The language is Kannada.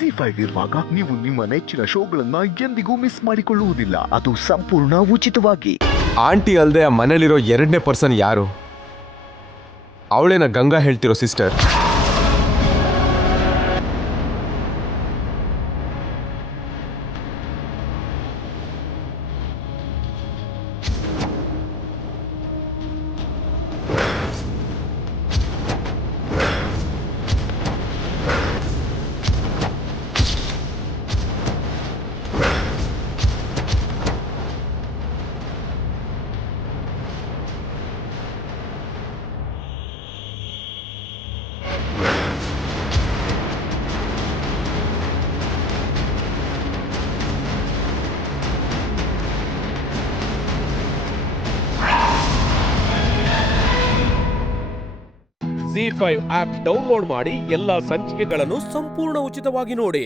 ಜಿ5 ಇರುವಾಗ ನೀವು ನಿಮ್ಮ ನೆಚ್ಚಿನ ಶೋಗಳನ್ನ ಎಂದಿಗೂ ಮಿಸ್ ಮಾಡಿಕೊಳ್ಳುವುದಿಲ್ಲ, ಅದು ಸಂಪೂರ್ಣ ಉಚಿತವಾಗಿ. ಆಂಟಿ ಅಲ್ಲದೆ ಆ ಮನೇಲಿರೋ 2ನೇ ಪರ್ಸನ್ ಯಾರು? ಅವಳೇನ ಗಂಗಾ ಹೇಳ್ತಿರೋ ಸಿಸ್ಟರ್? ಜಿ5 ಆಪ್ ಡೌನ್ಲೋಡ್ ಮಾಡಿ ಎಲ್ಲಾ ಸಂಚಿಕೆಗಳನ್ನು ಸಂಪೂರ್ಣ ಉಚಿತವಾಗಿ ನೋಡಿ.